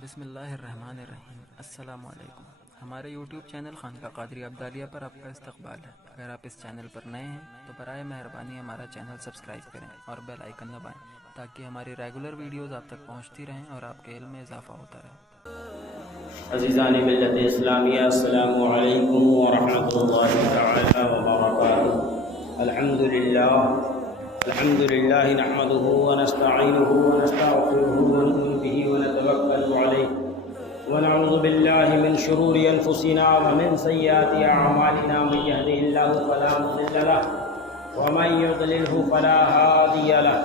بسم اللہ الرحمن الرحیم۔ السلام علیکم۔ ہمارے یوٹیوب چینل خانقاہ قادریہ عبدالیہ پر آپ کا استقبال ہے۔ اگر آپ اس چینل پر نئے ہیں تو برائے مہربانی ہمارا چینل سبسکرائب کریں اور بیل آئیکن دبائیں تاکہ ہماری ریگولر ویڈیوز آپ تک پہنچتی رہیں اور آپ کے علم میں اضافہ ہوتا رہے۔ عزیزان ملت اسلامیہ، السلام علیکم ورحمۃ اللہ تعالی وبرکاتہ۔ الحمد للہ نحمده ونستعینه ونستغفره ونؤمن به ونتوکل علیہ ونعوذ باللہ من شرور انفسنا ومن سیئات اعمالنا، من یهده اللہ فلا مضل له ومن یضللہ فلا ہادی له،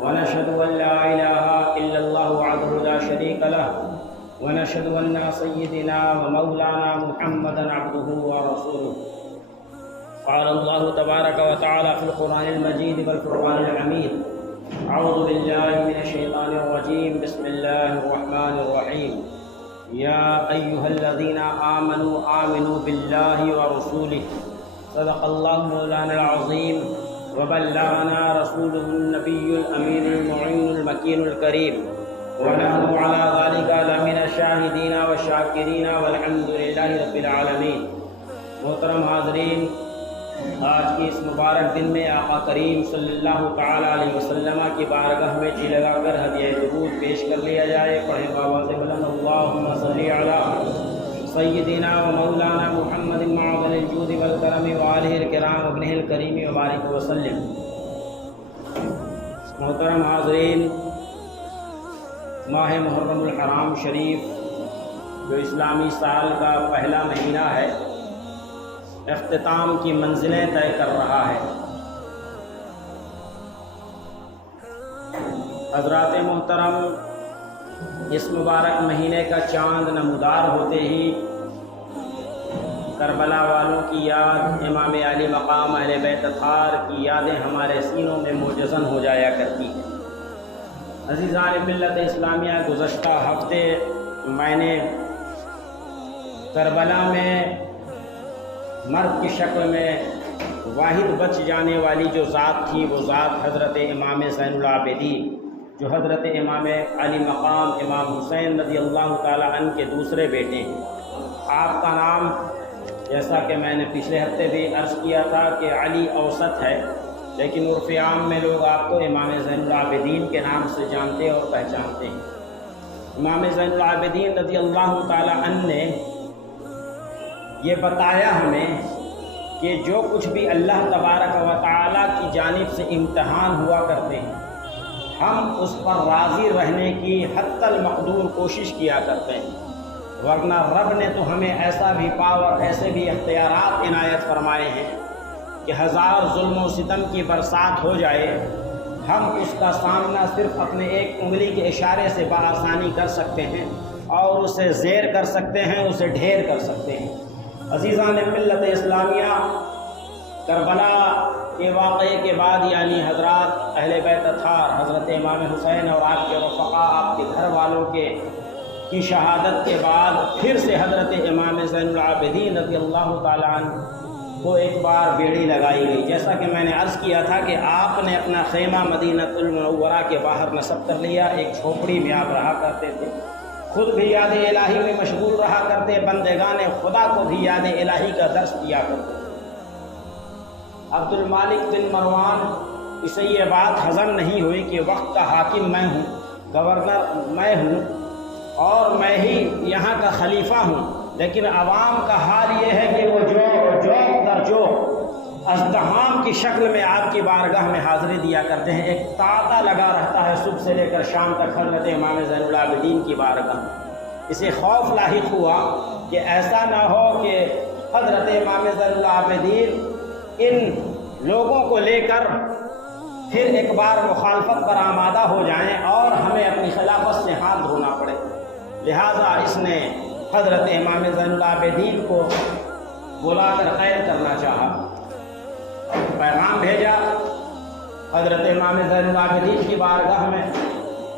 ونشهد ان لا الہ الا اللہ وحدہ لا شریک له، ونشهد أن سيدنا ومولانا محمدا عبده ورسوله۔ قال الله تبارك وتعالى في القرآن المجيد والفرقان الحميد: أعوذ بالله من الشيطان الرجيم، بسم الله الرحمن الرحيم، يا أيها الذين آمنوا بالله ورسوله، صدق الله مولانا العظيم، وبلغنا رسوله النبي الأمين المعين المكين الكريم، ونحن على ذلك لمن الشاہدین والشاکرین والحمد للہ رب العالمین۔ محترم حاضرین، آج کی اس مبارک دن میں آقا کریم صلی اللہ تعالی علیہ وسلم کی بارگاہ میں جی لگا کر ہدیہ درود پیش کر لیا جائے۔ پڑھیں بآواز بلند: اللہم صلی علی سیدنا و مولانا محمد معدن الجود والکرم وآلہ الکرام وابنہ الکریم وبارک وسلم۔ محترم حاضرین، ماہ محرم الحرام شریف جو اسلامی سال کا پہلا مہینہ ہے، اختتام کی منزلیں طے کر رہا ہے۔ حضرات محترم، اس مبارک مہینے کا چاند نمودار ہوتے ہی کربلا والوں کی یاد، امام علی مقام اہل بیت اطہار کی یادیں ہمارے سینوں میں موجزن ہو جایا کرتی ہیں۔ عزیزان ملت اسلامیہ، گزشتہ ہفتے میں نے کربلا میں مرد کی شکل میں واحد بچ جانے والی جو ذات تھی، وہ ذات حضرت امام زین العابدین، جو حضرت امام علی مقام امام حسین رضی اللہ تعالی عنہ کے دوسرے بیٹے ہیں۔ آپ کا نام، جیسا کہ میں نے پچھلے ہفتے بھی عرض کیا تھا کہ علی اوسط ہے، لیکن عرف عام میں لوگ آپ کو امام زین العابدین کے نام سے جانتے اور پہچانتے ہیں۔ امام زین العابدین رضی اللہ تعالی عنہ نے یہ بتایا ہمیں کہ جو کچھ بھی اللہ تبارک و تعالی کی جانب سے امتحان ہوا کرتے ہیں، ہم اس پر راضی رہنے کی حتی المقدور کوشش کیا کرتے ہیں، ورنہ رب نے تو ہمیں ایسا بھی پاور، ایسے بھی اختیارات عنایت فرمائے ہیں کہ ہزار ظلم و ستم کی برسات ہو جائے، ہم اس کا سامنا صرف اپنے ایک انگلی کے اشارے سے بآسانی کر سکتے ہیں اور اسے زیر کر سکتے ہیں، اسے ڈھیر کر سکتے ہیں۔ عزیزان ملت اسلامیہ، کربلا کے واقعے کے بعد، یعنی حضرات اہل بیت اطہار، حضرت امام حسین اور آپ کے رفقا، آپ کے گھر والوں کی شہادت کے بعد پھر سے حضرت امام زین العابدین رضی اللہ تعالی عنہ کو ایک بار بیڑی لگائی گئی۔ جیسا کہ میں نے عرض کیا تھا کہ آپ نے اپنا خیمہ مدینہ المنورہ کے باہر نصب کر لیا، ایک جھوپڑی میں آپ رہا کرتے تھے، خود بھی یاد الہی میں مشغول رہا کرتے، بندگان خدا کو بھی یاد الہی کا درس دیا کرتے۔ عبد المالک بن مروان، اسے یہ بات ہضم نہیں ہوئی کہ وقت کا حاکم میں ہوں، گورنر میں ہوں اور میں ہی یہاں کا خلیفہ ہوں، لیکن عوام کا حال یہ ہے کہ وہ جوق در جوق ازدحام کی شکل میں آپ کی بارگاہ میں حاضری دیا کرتے ہیں۔ ایک تانتا لگا رہتا ہے صبح سے لے کر شام تک حضرت امام زین العابدین کی بارگاہ میں۔ اسے خوف لاحق ہوا کہ ایسا نہ ہو کہ حضرت امام زین العابدین ان لوگوں کو لے کر پھر ایک بار مخالفت پر آمادہ ہو جائیں اور ہمیں اپنی خلافت سے ہاتھ دھونا پڑے۔ لہٰذا اس نے حضرت امام زین العابدین کو بلا کر قید کرنا چاہا، پیغام بھیجا حضرت امام زین العابدین کی بارگاہ میں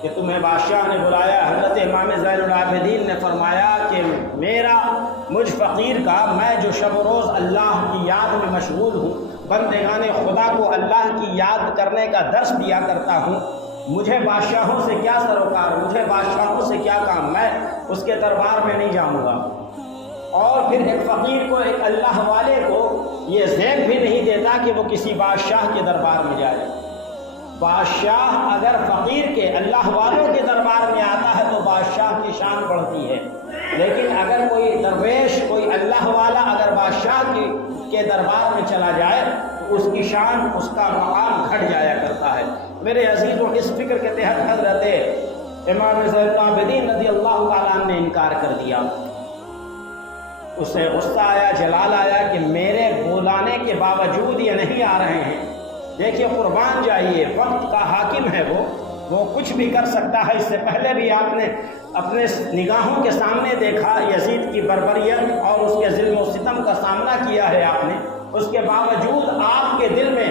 کہ تمہیں بادشاہ نے بلایا۔ حضرت امام زین العابدین نے فرمایا کہ مجھ فقیر کا، میں جو شب و روز اللہ کی یاد میں مشغول ہوں، بندگان خدا کو اللہ کی یاد کرنے کا درس دیا کرتا ہوں، مجھے بادشاہوں سے کیا سروکار، مجھے بادشاہوں سے کیا کام، میں اس کے دربار میں نہیں جاؤں گا۔ اور پھر ایک فقیر کو، ایک اللہ والے کو یہ زیب بھی نہیں دیتا کہ وہ کسی بادشاہ کے دربار میں جائے۔ بادشاہ اگر فقیر کے، اللہ والوں کے دربار میں آتا ہے تو بادشاہ کی شان بڑھتی ہے، لیکن اگر کوئی درویش، کوئی اللہ والا اگر بادشاہ کے دربار میں چلا جائے تو اس کی شان، اس کا مقام گھٹ جایا کرتا ہے۔ میرے عزیزوں، اس فکر کے تحت حضرت امام زین العابدین رضی اللہ تعالیٰ عنہ نے انکار کر دیا۔ اسے غصہ آیا، جلال آیا کہ میرے بلانے کے باوجود یہ نہیں آ رہے ہیں۔ دیکھیے قربان جائیے، وقت کا حاکم ہے وہ کچھ بھی کر سکتا ہے۔ اس سے پہلے بھی آپ نے اپنے نگاہوں کے سامنے دیکھا یزید کی بربریت اور اس کے ظلم و ستم کا سامنا کیا ہے آپ نے، اس کے باوجود آپ کے دل میں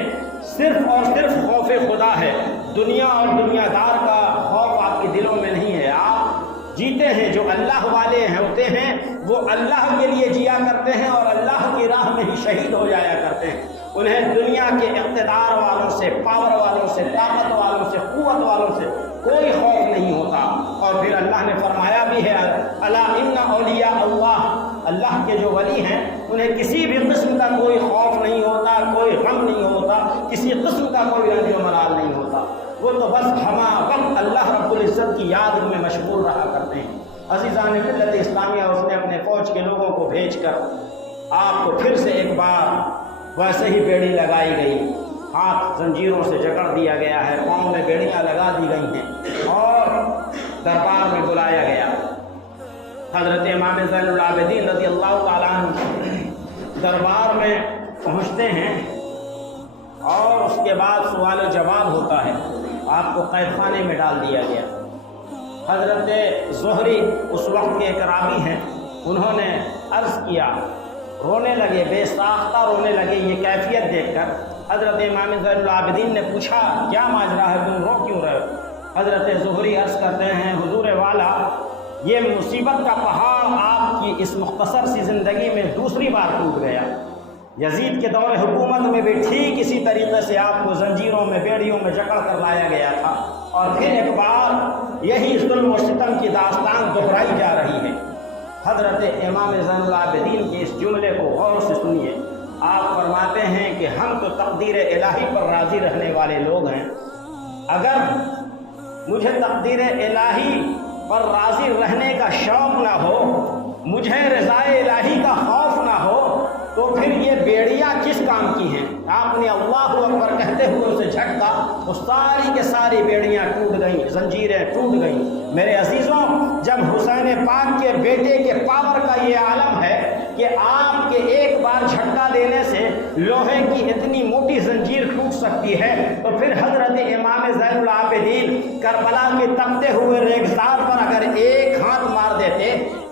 صرف اور صرف خوف خدا ہے، دنیا اور دنیا دار کا خوف آپ کے دلوں میں نہیں ہے۔ آپ جیتے ہیں، جو اللہ والے ہوتے ہیں وہ اللہ کے لیے جیا کرتے ہیں اور اللہ کی راہ میں ہی شہید ہو جایا کرتے ہیں۔ انہیں دنیا کے اقتدار والوں سے، پاور والوں سے، طاقت والوں سے، قوت والوں سے کوئی خوف نہیں ہوتا۔ اور پھر اللہ نے فرمایا بھی ہے، الا ان اولیاء اللہ، اللہ کے جو ولی ہیں انہیں کسی بھی قسم کا کوئی خوف نہیں ہوتا، کوئی غم نہیں ہوتا، کسی قسم کا کوئی رنج و ملال نہیں ہوتا۔ وہ تو بس ہمہ وقت اللہ رب العزت کی یاد میں مشغول رہا کرتے ہیں۔ عزیزان ملت اسلامیہ، اس نے اپنے فوج کے لوگوں کو بھیج کر آپ کو پھر سے ایک بار ویسے ہی بیڑی لگائی گئی، ہاتھ زنجیروں سے جکڑ دیا گیا ہے، پاؤں میں بیڑیاں لگا دی گئی ہیں اور دربار میں بلایا گیا۔ حضرت امام زین العابدین رضی اللہ تعالیٰ عنہ دربار میں پہنچتے ہیں اور اس کے بعد سوال و جواب ہوتا ہے۔ آپ کو قید خانے میں ڈال دیا گیا۔ حضرت زہری اس وقت کے ایک راوی ہیں، انہوں نے عرض کیا، رونے لگے، بے ساختہ رونے لگے یہ کیفیت دیکھ کر۔ حضرت امام زین العابدین نے پوچھا، کیا ماجرا ہے، تم رو کیوں رہے ہو؟ حضرت زہری عرض کرتے ہیں، حضور والا، یہ مصیبت کا پہاڑ آپ کی اس مختصر سی زندگی میں دوسری بار ٹوٹ گیا۔ یزید کے دور حکومت میں بھی ٹھیک اسی طریقے سے آپ کو زنجیروں میں، بیڑیوں میں جکڑ کر لایا گیا تھا، اور پھر ایک بار یہی ظلم و ستم کی داستان دہرائی جا رہی ہے۔ حضرت امام زین العابدین کے اس جملے کو غور سے سنیے۔ آپ فرماتے ہیں کہ ہم تو تقدیر الہی پر راضی رہنے والے لوگ ہیں، اگر مجھے تقدیر الہی پر راضی رہنے کا شوق نہ ہو، مجھے رضا الہی کا خوف نہ ہو، تو پھر یہ بیڑیاں کس کام کی ہیں؟ آپ نے اللہ اکبر کہتے ہوئے اسے جھٹکا، وہ ساری کے ساری بیڑیاں ٹوٹ گئیں، زنجیریں ٹوٹ گئیں۔ میرے عزیزوں، جب حسین پاک کے بیٹے کے پاور کا یہ عالم ہے کہ آپ کے ایک بار جھٹکا دینے سے لوہے کی اتنی موٹی زنجیر ٹوٹ سکتی ہے، تو پھر حضرت امام زین العابدین کربلا کے تپتے ہوئے ریگزار پر اگر ایک ہاتھ مار دیتے،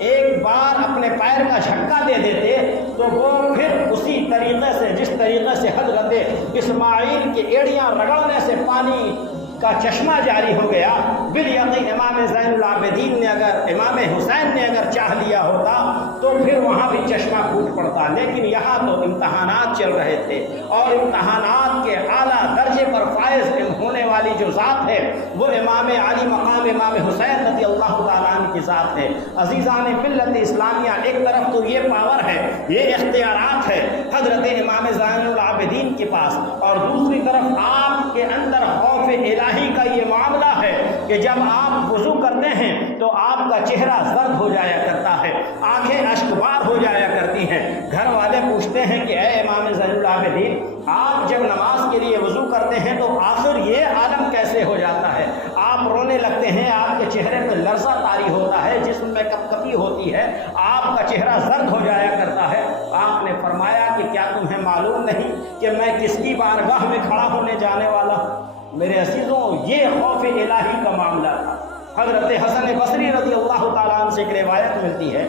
ایک بار اپنے پیر کا جھٹکا دے دیتے، تو وہ پھر اسی طریقے سے، جس طریقے سے حضرت اسماعیل کے ایڑیاں رگڑنے سے پانی کا چشمہ جاری ہو گیا، بالیقین امام زین العابدین نے اگر، امام حسین نے اگر چاہ لیا ہوتا تو پھر وہاں بھی چشمہ پھوٹ پڑتا۔ لیکن یہاں تو امتحانات چل رہے تھے، اور امتحانات کے اعلیٰ درجے پر فائز ہونے والی جو ذات ہے وہ امام علی مقام امام حسین رضی اللہ تعالیٰ عنہ کی ذات ہے۔ عزیزان ملت اسلامیہ، ایک طرف تو یہ پاور ہے، یہ اختیارات ہے حضرت امام زین العابدین کے پاس، اور دوسری طرف آپ کے اندر خوف الہی کا یہ معاملہ ہے کہ جب آپ وضو کرتے ہیں تو آپ کا چہرہ زرد ہو جایا کرتا ہے، آنکھیں اشکبار ہو جایا کرتی ہیں۔ گھر والے پوچھتے ہیں کہ اے امام زین العابدین، آپ جب نماز کے لیے وضو کرتے ہیں تو آخر یہ عالم کیسے ہو جاتا ہے؟ آپ رونے لگتے ہیں، آپ کے چہرے پہ لرزہ طاری ہوتا ہے، جسم میں کپکپی ہوتی ہے، آپ کا چہرہ زرد ہو جایا کرتا ہے۔ آپ نے فرمایا کہ کیا تمہیں معلوم نہیں کہ میں کس کی بارگاہ میں کھڑا ہونے جانے والا ہوں؟ میرے عزیزوں، یہ خوف الہی کا معاملہ تھا۔ حضرت حسن بصری رضی اللہ تعالیٰ عنہ سے ایک روایت ملتی ہے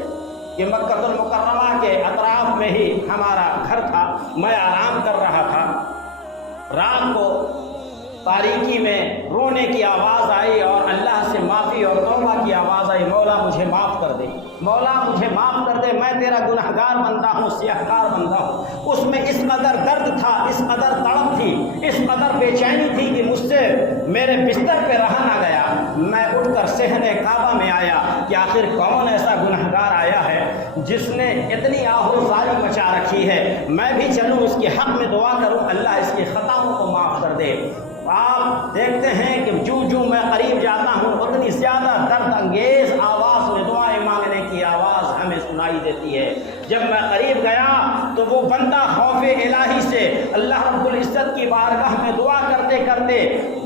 کہ مکہ المکرمہ کے اطراف میں ہی ہمارا گھر تھا، میں آرام کر رہا تھا، رات کو تاریکی میں رونے کی آواز آئی اور اللہ سے معافی اور توبہ کی آواز آئی، مولا مجھے معاف کر دے، مولا مجھے معاف کر دے، میں تیرا گنہگار بندہ ہوں، سیاہکار بندہ ہوں۔ اس میں اس قدر درد تھا، اس قدر تڑپ تھی، اس قدر بے چینی تھی کہ مجھ سے میرے بستر پہ رہا نہ گیا۔ میں اٹھ کر صحن کعبہ میں آیا کہ آخر کون ایسا گنہگار آیا ہے جس نے اتنی آہو زاری مچا رکھی ہے، میں بھی چلوں اس کے حق میں دعا کروں، اللہ اس کی خطاؤں کو معاف کر دے۔ آپ دیکھتے ہیں کہ جو میں قریب جاتا ہوں اتنی زیادہ درد انگیز آواز میں دعائیں مانگنے کی آواز ہمیں سنائی دیتی ہے۔ جب میں قریب گیا تو وہ بندہ خوف الہی سے اللہ رب العزت کی بارگاہ میں دعا کرتے کرتے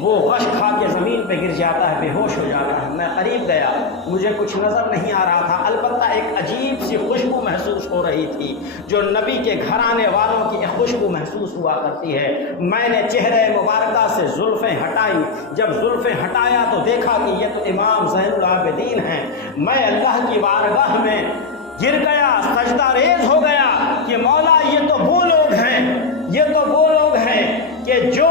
وہ غش کھا کے زمین پہ گر جاتا ہے، بے ہوش ہو جاتا ہے۔ میں قریب گیا، مجھے کچھ نظر نہیں آ رہا تھا، البتہ ایک عجیب سی خوشبو محسوس ہو رہی تھی جو نبی کے گھرانے والوں کی ایک خوشبو محسوس ہوا کرتی ہے۔ میں نے چہرے مبارکہ سے زلفیں ہٹائی، جب زلفیں ہٹایا تو دیکھا کہ یہ تو امام زین العابدین ہیں۔ میں اللہ کی بارگاہ میں گر گیا، سجدہ ریز ہو گیا کہ مولا یہ تو وہ لوگ ہیں، یہ تو وہ لوگ ہیں کہ جو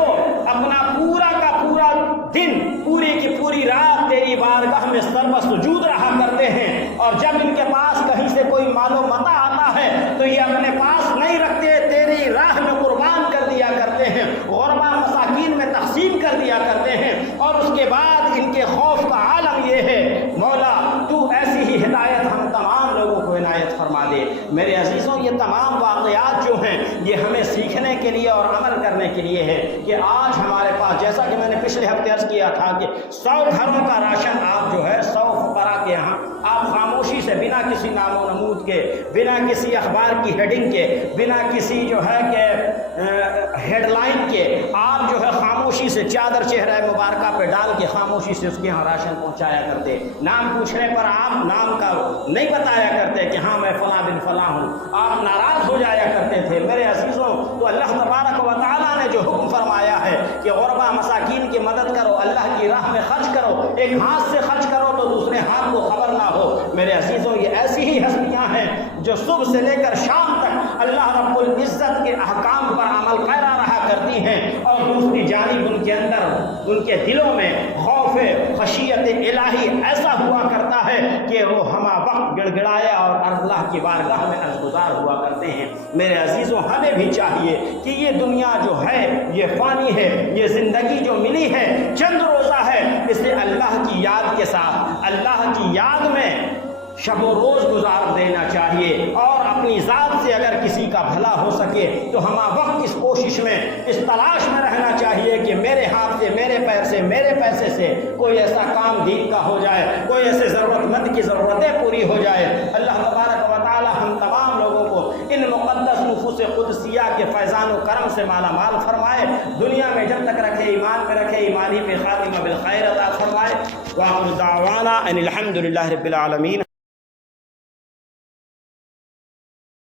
اپنا پورا کا پورا دن، پوری کی پوری رات تیری بارگاہ میں سربہ سجود رہا کرتے ہیں، اور جب ان کے پاس کہیں سے کوئی مال و متاع آتا ہے تو یہ اپنے پاس نہیں رکھتے، تیری راہ میں قربان کر دیا کرتے ہیں، غربا مساکین میں تقسیم کر دیا کرتے ہیں، اور اس کے بعد ان کے خوف کا عالم یہ ہے مولا تو ایسی ہی ہدایت ہم تمام لوگوں کو عنایت فرما دے۔ میرے عزیزوں، یہ تمام واقعات جو ہیں یہ ہمیں سیکھنے کے لیے اور عمل کرنے کے لیے ہے کہ آج ہمارے پاس، جیسا کہ میں نے پچھلے ہفتے عرض کیا تھا کہ 100 گھروں کا راشن آپ جو ہے 100 فقراء کے یہاں آپ خاموشی سے بنا کسی نام و نمود کے، بنا کسی اخبار کی ہیڈنگ کے، بنا کسی جو ہے کہ ہیڈ لائن کے، آپ جو ہے خاموشی سے چادر چہرہ مبارکہ پہ ڈال کے خاموشی سے اس کے یہاں راشن پہنچایا کرتے۔ نام پوچھنے پر آپ نام کا نہیں بتایا کرتے کہ ہاں میں فلاں بن فلاں ہوں، آپ ناراض ہو جایا کرتے تھے۔ میرے عزیزوں، تو اللہ تبارک و تعالیٰ نے جو حکم فرمایا ہے کہ غربا مساکین کی مدد کرو، اللہ کی راہ میں خرچ کرو، ایک ہاتھ سے خرچ کرو تو دوسرے ہاتھ کو خبر نہ ہو۔ میرے عزیزوں، یہ ایسی ہی ہستیاں ہیں جو صبح سے لے کر شام تک اللہ رب العزت کے احکام پر عمل پیرا رہا کرتی ہیں، اور دوسری جانب ان کے اندر، ان کے دلوں میں خوف خشیت الہی ایسا ہوا کرتا ہے کہ وہ ہمہ وقت گڑ گڑایا اور اللہ کی بارگاہ میں عرضگزار ہوا کرتے ہیں۔ میرے عزیزوں، ہمیں بھی چاہیے کہ یہ دنیا جو ہے یہ فانی ہے، یہ زندگی جو ملی ہے چند روزہ ہے، اسے اللہ کی یاد کے ساتھ، اللہ کی یاد میں شب و روز گزار دینا چاہیے، اور اپنی ذات سے اگر کسی کا بھلا ہو سکے تو ہمہ وقت اس کوشش میں، اس تلاش میں رہنا چاہیے کہ میرے ہاتھ سے، میرے پیر سے، میرے پیسے سے کوئی ایسا کام دین کا ہو جائے، کوئی ایسے ضرورت مند کی ضرورتیں پوری ہو جائے۔ اللہ تبارک و تعالی ہم تمام لوگوں کو ان مقدس نفوس قدسیہ کے فیضان و کرم سے مالا مال فرمائے، دنیا میں جب تک رکھے ایمان میں رکھے، ایمانی پہ خاتمہ بالخیر عطا فرمائے۔ وآخر دعوانا ان الحمد للہ رب العالمین۔